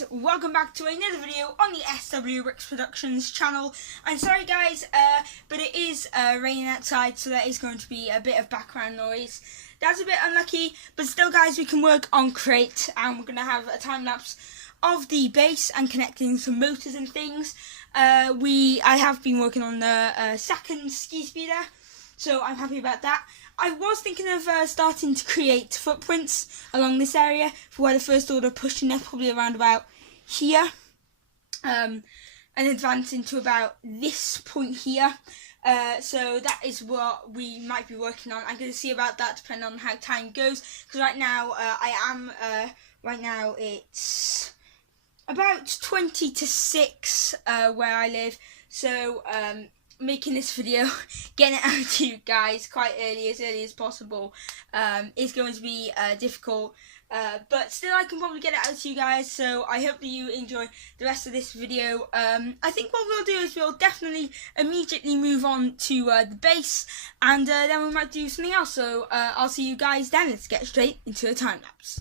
guys, welcome back to another video on the SW Bricks Productions channel. I'm sorry guys, but it is raining outside, so there is going to be a bit of background noise. That's a bit unlucky, but still guys, we can work on Crait, and we're going to have a time lapse of the base and connecting some motors and things. I have been working on the second ski speeder, so I'm happy about that. I was thinking of starting to create footprints along this area for where the first order pushed in there, probably around about here, and advancing to about this point here. So that is what we might be working on. I'm going to see about that depending on how time goes, because right now right now it's about 20 to 6 where I live, so making this video, getting it out to you guys quite early as possible, is going to be difficult, but still I can probably get it out to you guys, so I hope that you enjoy the rest of this video. I think what we'll do is we'll definitely immediately move on to the base, and then we might do something else, so I'll see you guys then. Let's get straight into a time lapse.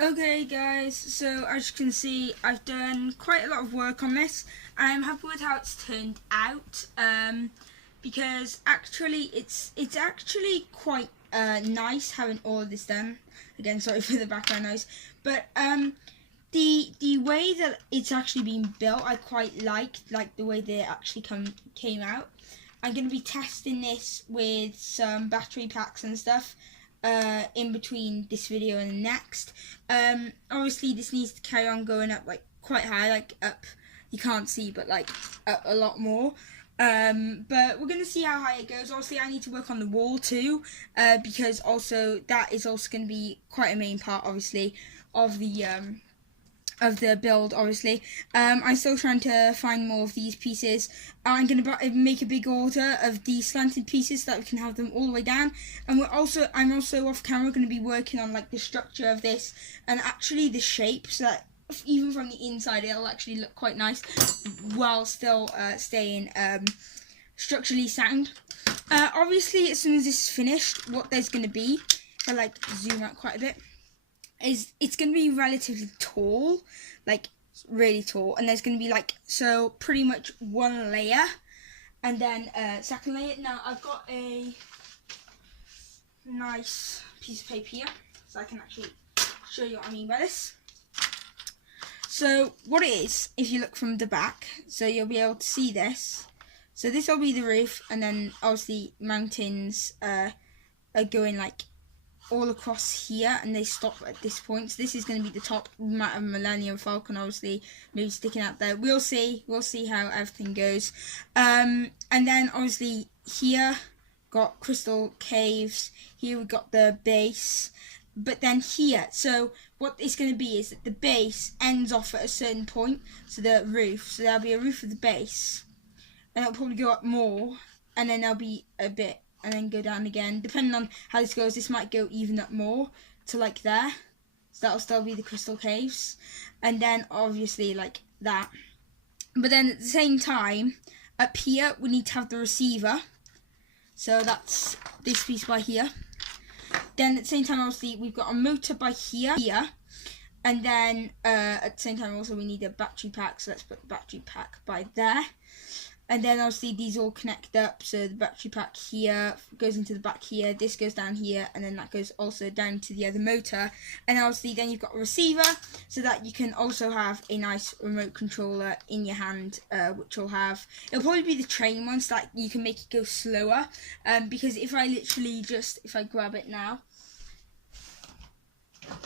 Okay guys, so as you can see, I've done quite a lot of work on this. I'm happy with how it's turned out, because actually it's actually quite nice having all of this done. Again, sorry for the background noise, but the way that it's actually been built, I quite like the way they actually came out. I'm going to be testing this with some battery packs and stuff in between this video and the next. Obviously this needs to carry on going up like quite high, like up, you can't see, but like up a lot more. But we're gonna see how high it goes. Obviously I need to work on the wall too, because also that is also going to be quite a main part, obviously, of the build. Obviously, I'm still trying to find more of these pieces. I'm going to make a big order of these slanted pieces so that we can have them all the way down. And I'm also off camera going to be working on like the structure of this and actually the shape, so that even from the inside it'll actually look quite nice while still staying structurally sound. Obviously, as soon as this is finished, what there's going to be, if I like zoom out quite a bit, is it's going to be relatively tall, like really tall, and there's going to be like, so pretty much one layer, and then second layer. Now I've got a nice piece of paper here, so I can actually show you what I mean by this. So what it is, if you look from the back, so you'll be able to see this. So this will be the roof, and then obviously mountains are going like all across here, and they stop at this point. So this is going to be the top. We might have a Millennium Falcon, obviously, maybe sticking out there. We'll see how everything goes. And then obviously here got crystal caves. Here we got the base. But then here, so what it's going to be is that the base ends off at a certain point. So the roof. So there'll be a roof of the base, and it'll probably go up more, and then there'll be a bit, and then go down again. Depending on how this goes, this might go even up more to like there. So that'll still be the crystal caves. And then obviously like that. But then at the same time, up here, we need to have the receiver. So that's this piece by here. Then at the same time, obviously, we've got a motor by here. And then at the same time, also, we need a battery pack. So let's put the battery pack by there. And then obviously these all connect up, so the battery pack here goes into the back here, this goes down here, and then that goes also down to the other motor. And obviously then you've got a receiver, so that you can also have a nice remote controller in your hand, which will have, it'll probably be the train one, so that you can make it go slower, because if I grab it now,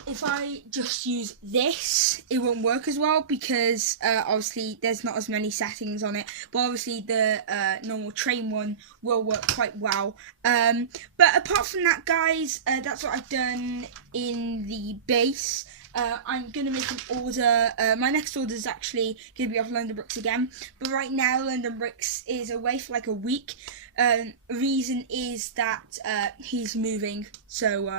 if I just use this, it won't work as well, because obviously there's not as many settings on it, but obviously the normal train one will work quite well. But apart from that, guys, that's what I've done in the base. I'm going to make an order. My next order is actually going to be off London Bricks again. But right now, London Bricks is away for like a week. Reason is that he's moving. So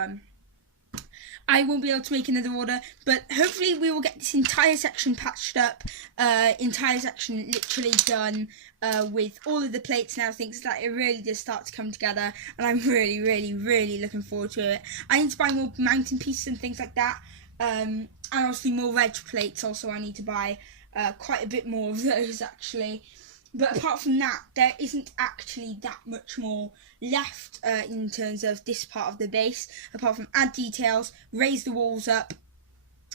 I won't be able to make another order. But hopefully we will get this entire section patched up. Entire section literally done. With all of the plates and everything, so that it really does start to come together, and I'm really looking forward to it. I need to buy more mountain pieces and things like that, and obviously more reg plates also. I need to buy quite a bit more of those actually, but apart from that there isn't actually that much more left in terms of this part of the base, apart from add details, raise the walls up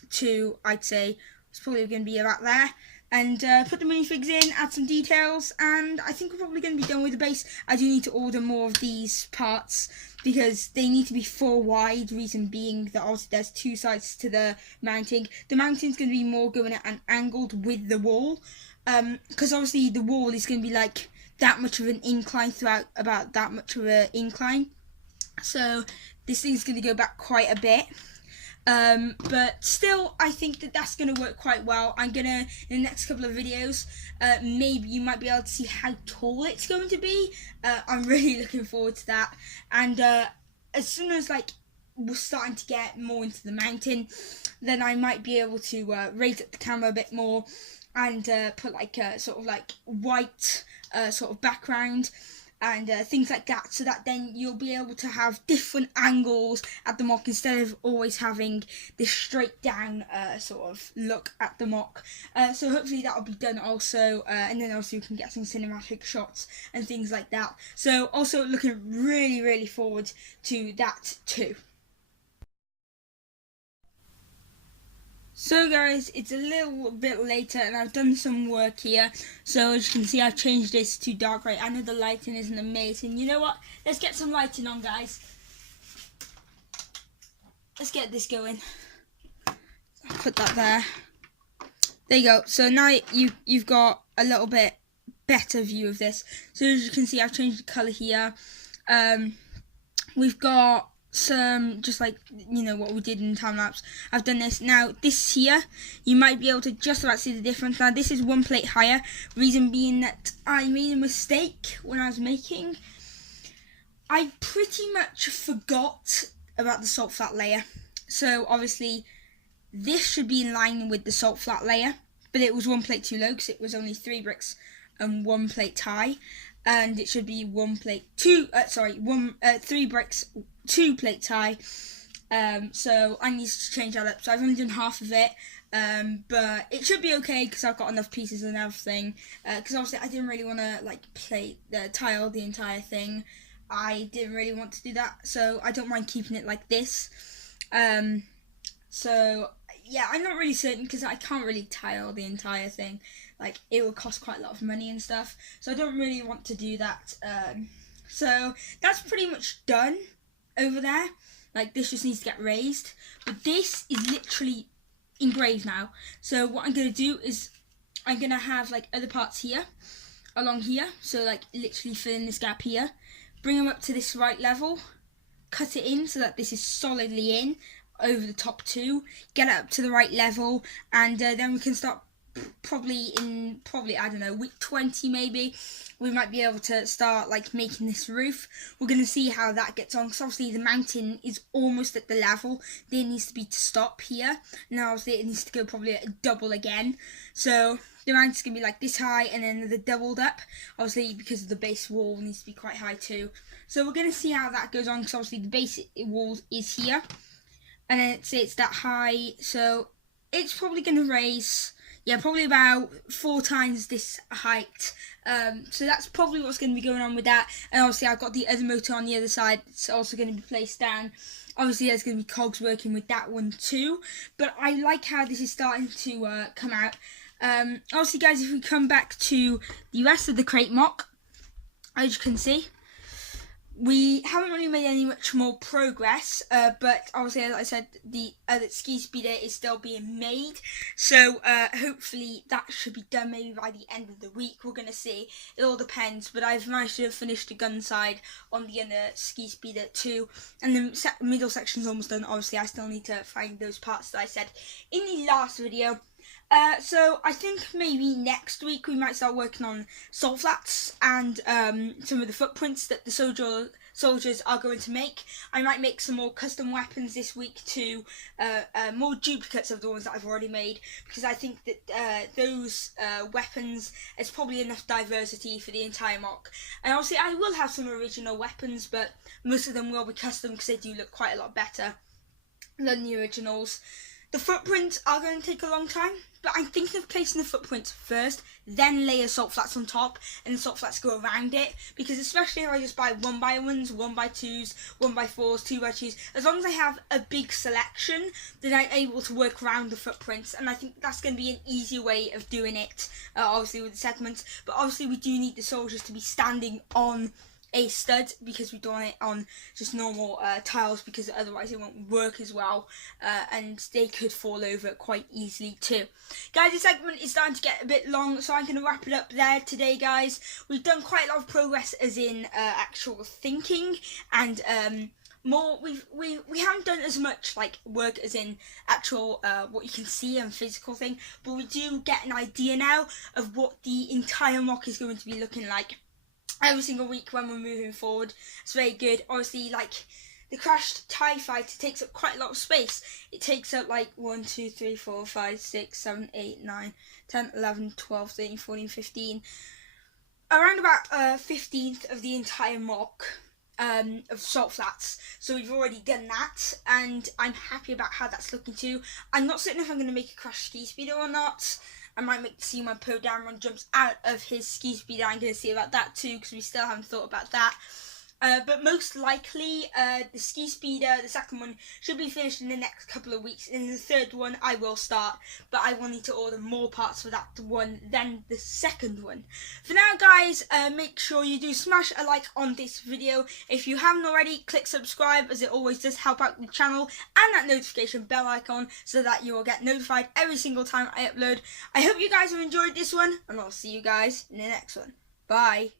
to, I'd say it's probably going to be about there, and put the minifigs in, add some details, and I think we're probably going to be done with the base. I do need to order more of these parts because they need to be 4 wide, reason being that also there's 2 sides to the mounting. The mounting's going to be more going at an angled with the wall, because obviously the wall is going to be like that much of an incline throughout, about that much of an incline. So this thing's going to go back quite a bit. But still, I think that that's going to work quite well. I'm going to, in the next couple of videos, maybe you might be able to see how tall it's going to be. I'm really looking forward to that. And as soon as like we're starting to get more into the mountain, then I might be able to raise up the camera a bit more and put like a sort of like white sort of background and things like that, so that then you'll be able to have different angles at the mock instead of always having this straight down sort of look at the mock. So hopefully that will be done also, and then also you can get some cinematic shots and things like that. So also looking really forward to that too. So guys, it's a little bit later and I've done some work here. So as you can see, I've changed this to dark grey. I know the lighting isn't amazing. You know what? Let's get some lighting on, guys. Let's get this going. I'll put that there. There you go. So now you've got a little bit better view of this. So as you can see, I've changed the colour here. We've got some, just like, you know, what we did in time lapse. I've done this. Now this here, you might be able to just about see the difference. Now this is 1 plate higher, reason being that I made a mistake when I was making. I pretty much forgot about the salt flat layer. So obviously this should be in line with the salt flat layer, but it was 1 plate too low because it was only 3 bricks and 1 plate high, and it should be 3 bricks, 2 plates high. So I need to change that up. So I've only done half of it, but it should be okay because I've got enough pieces and everything. Because obviously I didn't really want to like tile the entire thing. I didn't really want to do that, so I don't mind keeping it like this. So yeah, I'm not really certain because I can't really tile the entire thing. Like, it will cost quite a lot of money and stuff, so I don't really want to do that. So that's pretty much done over there. Like, this just needs to get raised, but this is literally engraved now. So what I'm going to do is I'm going to have like other parts here along here, so like literally fill in this gap here, bring them up to this right level, cut it in so that this is solidly in over the top 2, get it up to the right level, and then we can start probably I don't know, week 20 maybe, we might be able to start like making this roof. We're going to see how that gets on, because obviously the mountain is almost at the level there needs to be to stop here. Now obviously it needs to go probably a double again, so the mountain's going to be like this high and then the doubled up, obviously because of the base wall needs to be quite high too. So we're going to see how that goes on, because obviously the base wall is here and then it's that high, so it's probably going to raise, yeah, probably about 4 times this height. So that's probably what's going to be going on with that. And obviously I've got the other motor on the other side. It's also going to be placed down. Obviously there's going to be cogs working with that one too. But I like how this is starting to come out. Obviously guys, if we come back to the rest of the crate mock, as you can see, we haven't really made any much more progress, but obviously, as I said, the ski speeder is still being made, so hopefully that should be done maybe by the end of the week. We're going to see. It all depends, but I've managed to finish the gun side on the other ski speeder too, and the middle section's almost done. Obviously, I still need to find those parts that I said in the last video. So I think maybe next week we might start working on salt flats and some of the footprints that the soldiers are going to make. I might make some more custom weapons this week too, more duplicates of the ones that I've already made, because I think that those weapons, there's probably enough diversity for the entire mock. And obviously I will have some original weapons, but most of them will be custom because they do look quite a lot better than the originals. The footprints are going to take a long time, but I'm thinking of placing the footprints first, then layer salt flats on top, and the salt flats go around it, because especially if I just buy 1x1s, 1x2s, 1x4s, 2x2s, as long as I have a big selection, then I'm able to work around the footprints, and I think that's going to be an easier way of doing it, obviously with the segments, but obviously we do need the soldiers to be standing on a stud, because we don't want it on just normal tiles, because otherwise it won't work as well, and they could fall over quite easily too. Guys, this segment is starting to get a bit long, so I'm going to wrap it up there today, guys. We've done quite a lot of progress as in actual thinking, and more we haven't done as much like work as in actual what you can see and physical thing, but we do get an idea now of what the entire mock is going to be looking like every single week when we're moving forward. It's very good. Obviously, like the crashed TIE fighter takes up quite a lot of space. It takes up like 1, 2, 3, 4, 5, 6, 7, 8, 9, 10, 11, 12, 13, 14, 15. Around about 15th of the entire mock of salt flats. So we've already done that, and I'm happy about how that's looking too. I'm not certain if I'm going to make a crash ski speeder or not. I might see my Poe Dameron jumps out of his ski speeder. I'm going to see about that too, because we still haven't thought about that. But most likely, the ski speeder, the second one, should be finished in the next couple of weeks. And the third one, I will start, but I will need to order more parts for that one than the second one. For now, guys, make sure you do smash a like on this video. If you haven't already, click subscribe, as it always does help out the channel, and that notification bell icon, so that you will get notified every single time I upload. I hope you guys have enjoyed this one, and I'll see you guys in the next one. Bye.